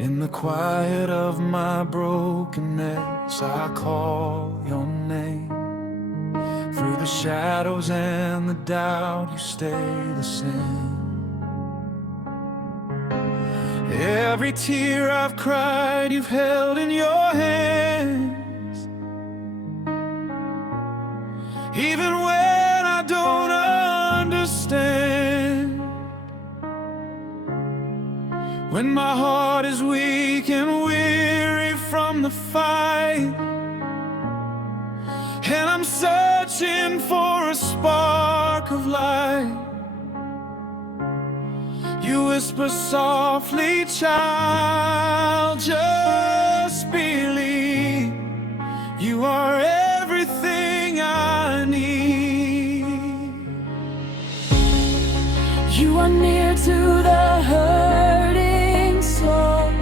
In the quiet of my brokenness, I call your name. Through the shadows and the doubt, you stay the same. Every tear I've cried, you've held in your hands. Even when I don't understand, when my heart is weak and weary from the fight, and I'm searching for a spark of light, you whisper softly, child, just believe. You are everything I need. You are near to the hurting soul.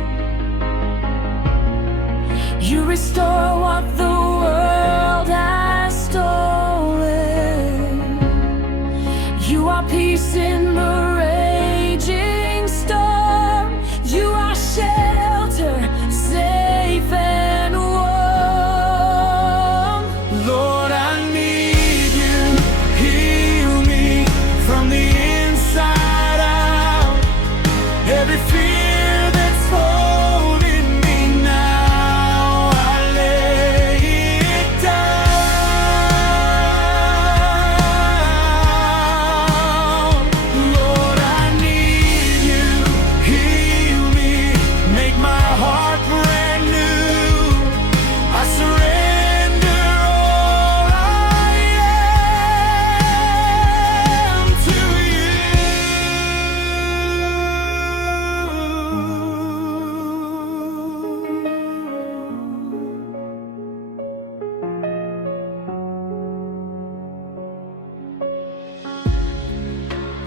You restore what the world has stolen. You are peace in the raging storm. You are shelter, safe and warm. Lord, I need you. Heal me from the inside out. Every fear that's holding me now, I lay it down. Lord, I need you. Heal me, make my heart brand new. I surrender all I am to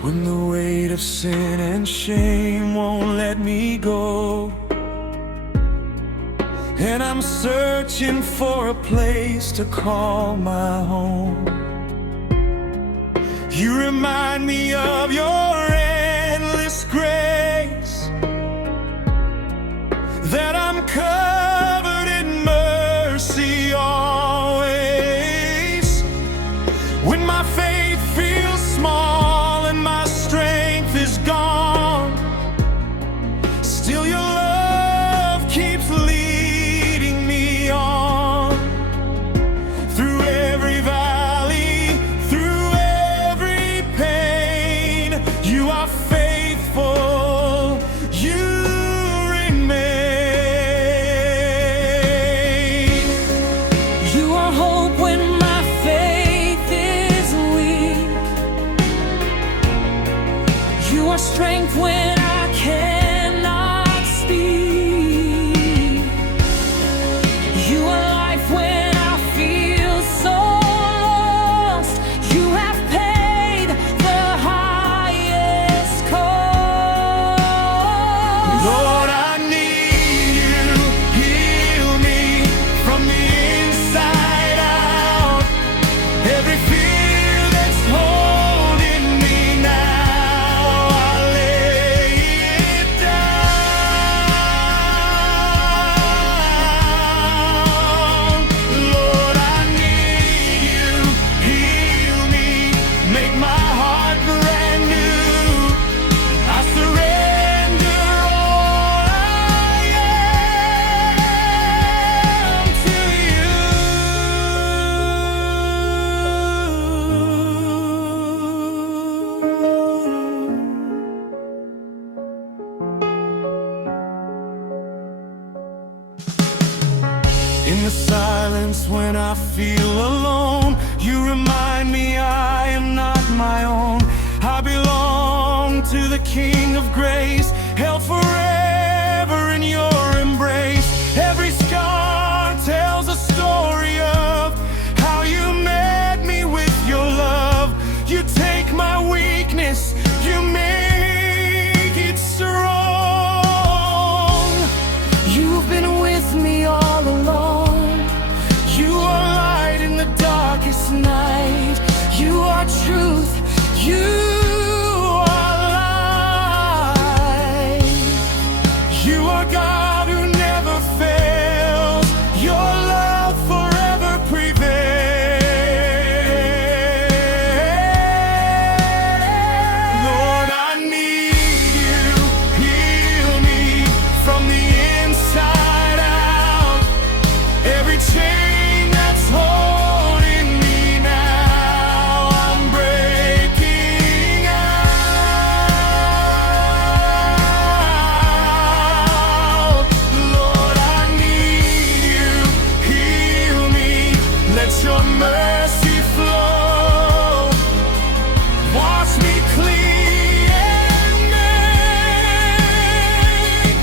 When the weight of sin and shame won't let me go, and I'm searching for a place to call my home, you remind me of your endless grace, that I'm covered in mercy always. When my faith feels small and my strength is gone, still your love keeps leading me on. Through every valley, through every pain, you are faithful, you remain. You are hope when my faith is weak. You are strength when I cannot speak. You are life when I feel so lost. You have paid the highest cost. Lord, I need you. Heal me from the inside out. Every fear that's holding me now, I lay it down. Lord, I need you. Heal me, make my heart brand new. I surrender all I am to you. In the silence when I feel alone, you remind me I am not my own. I belong to the King of Grace, held forever in your embrace. Every scar tells a story of how you met me with your love. You take my weakness, you make it strong. You've been with me all along. You are light in the darkest night. You are truth. You are light. You are God who never fails. Your love forever prevails. Lord, I need you. Heal me from the inside out. Every chain that's holding me now, I'm breaking out. Lord, I need you. Heal me. Let your mercy flow. Wash me clean and make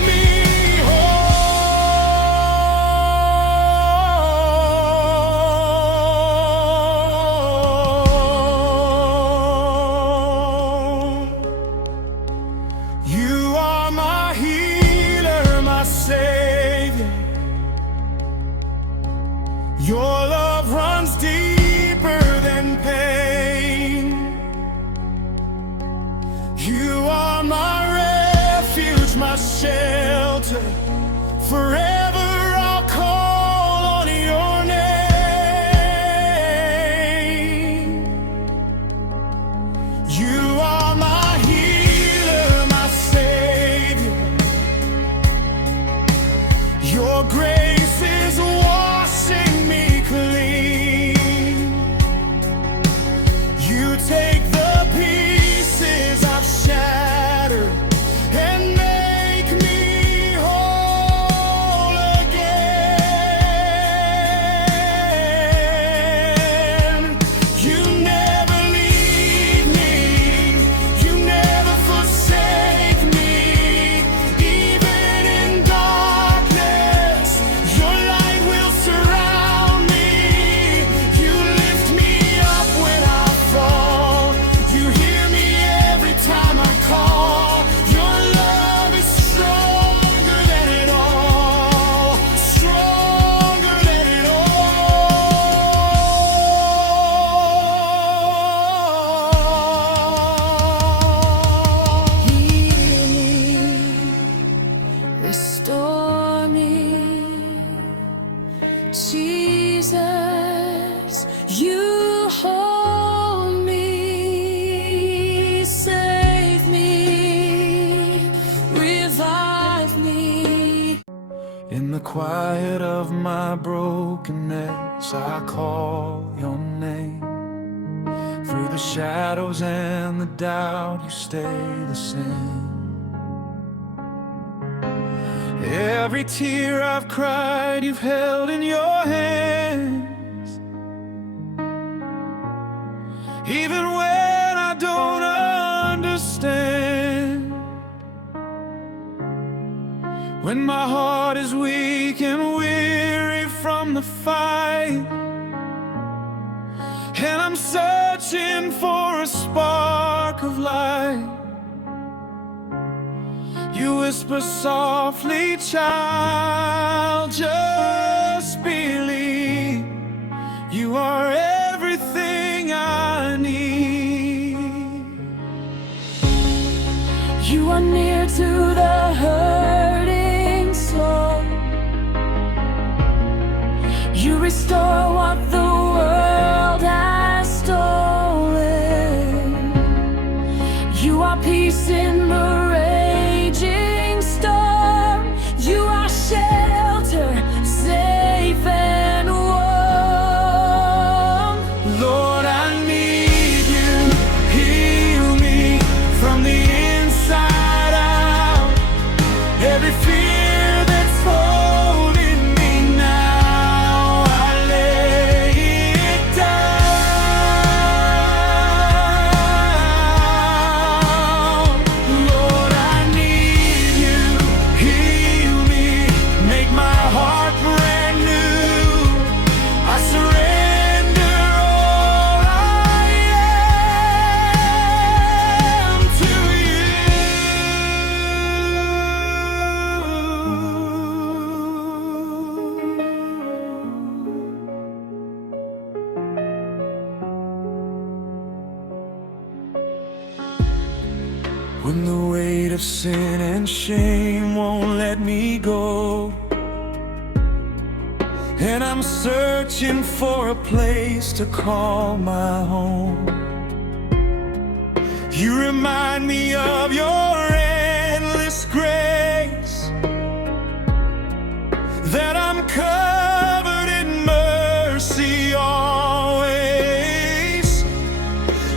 me whole. You are my healer, my savior. Your love runs deeper than pain. You are my refuge, my shelter. Forever I'll call on your name. You are my healer, my savior. Your grace is washing me clean. You take the pieces I've shattered and make me whole again. You never leave me. You never forsake me. Even in darkness, your light will surround me. You lift me up when I fall. You hear me every time I call. Your love is stronger than it all. Stronger than it all. Heal me, restore me, Jesus, you hold me, save me, revive me. In the quiet of my brokenness, I call your name. Through the shadows and the doubt, you stay the same. Every tear I've cried, you've held in your hands. Even when I don't understand. When my heart is weak and weary from the fight, and I'm searching for a spark of light, you whisper softly, child, just believe. You are everything I need. You are near to the hurting soul. You restore what the world has stolen. You are peace in the raging storm. You are shelter, safe and warm. Lord, I need you. Heal me from the inside out. Every fear that's holding me now, I lay it down. Lord, I need you. Heal me. Make my heart brand new. I surrender all I am to you. When the weight of sin and shame won't let let me go. And I'm searching for a place to call my home. You remind me of your endless grace, that I'm covered in mercy always.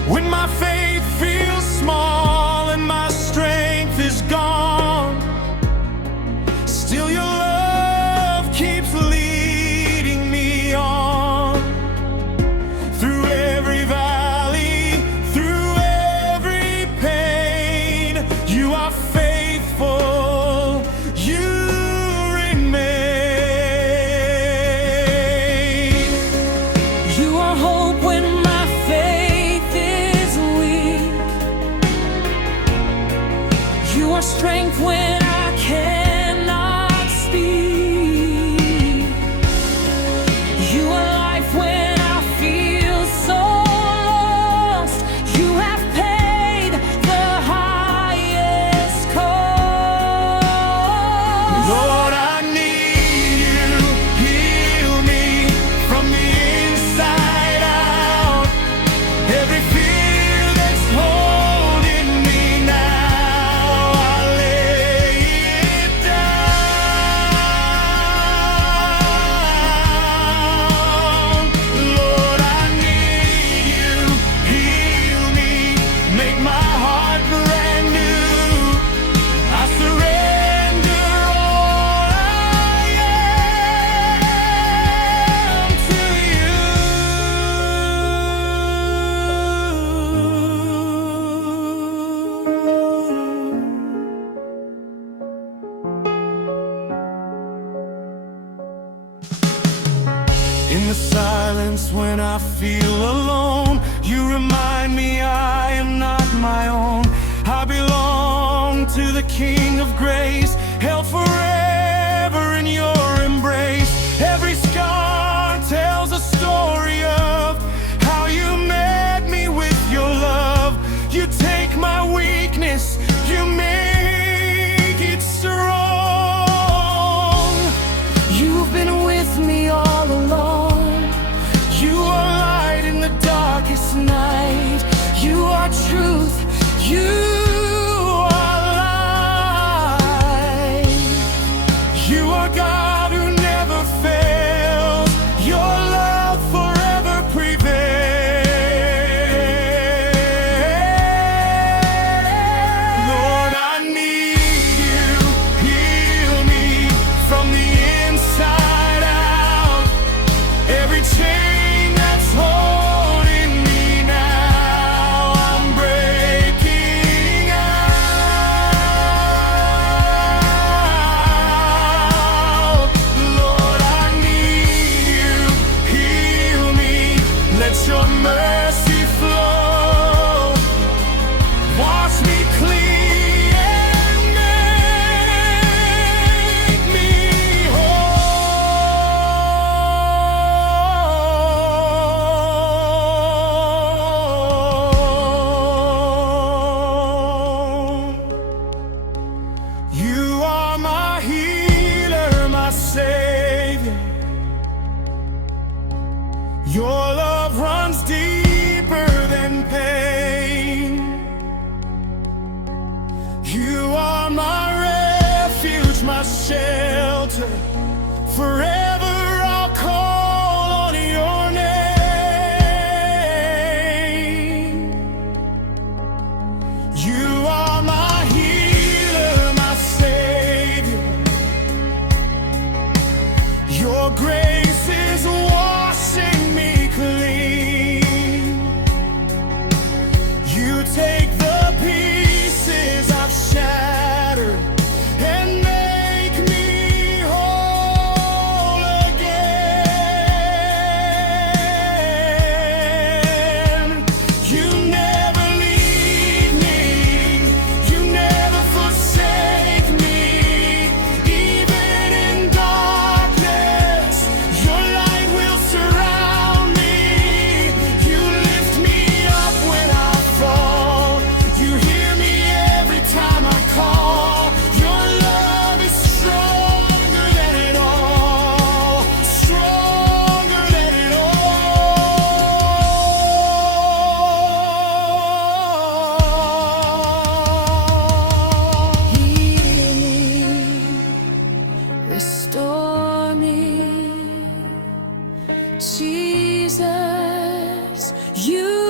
When my faith feels small and my strength is gone, still your love keeps leading me on. Through every valley, through every pain, you are faithful, you remain. You are hope when my faith is weak. You are strength when I cannot speak. You are life when I feel so lost. You have paid the highest cost. Lord, I need you, heal me from the inside out. Every fear that's holding me now, I lay it down. Lord, I need you, heal me, make my heart brand new. I surrender all I am to you. In the silence when I feel alone, you remind me I am not my own. I belong to the King of grace, held forever in your embrace. Every scar tells a story of how you met me with your love. You take my weakness, you make it strong. You've been with me all along. You are light in the darkest night. You are truth. You are life. You are God who never fails. Your love forever prevails. Lord, I need you. Heal me from the inside out. Every chain that's holding me now, I'm breaking out. Lord, I need you, heal me, let your mercy flow. Wash me clean and make me whole. You are my healer, my savior. Your love runs deeper than pain. You are my refuge, my shelter. Forever I'll call on your name. You are my healer, my savior. Your grace is washing me clean. You take the pieces I've shattered and make me whole again. You never leave me, you never forsake me. Even in darkness, Jesus, you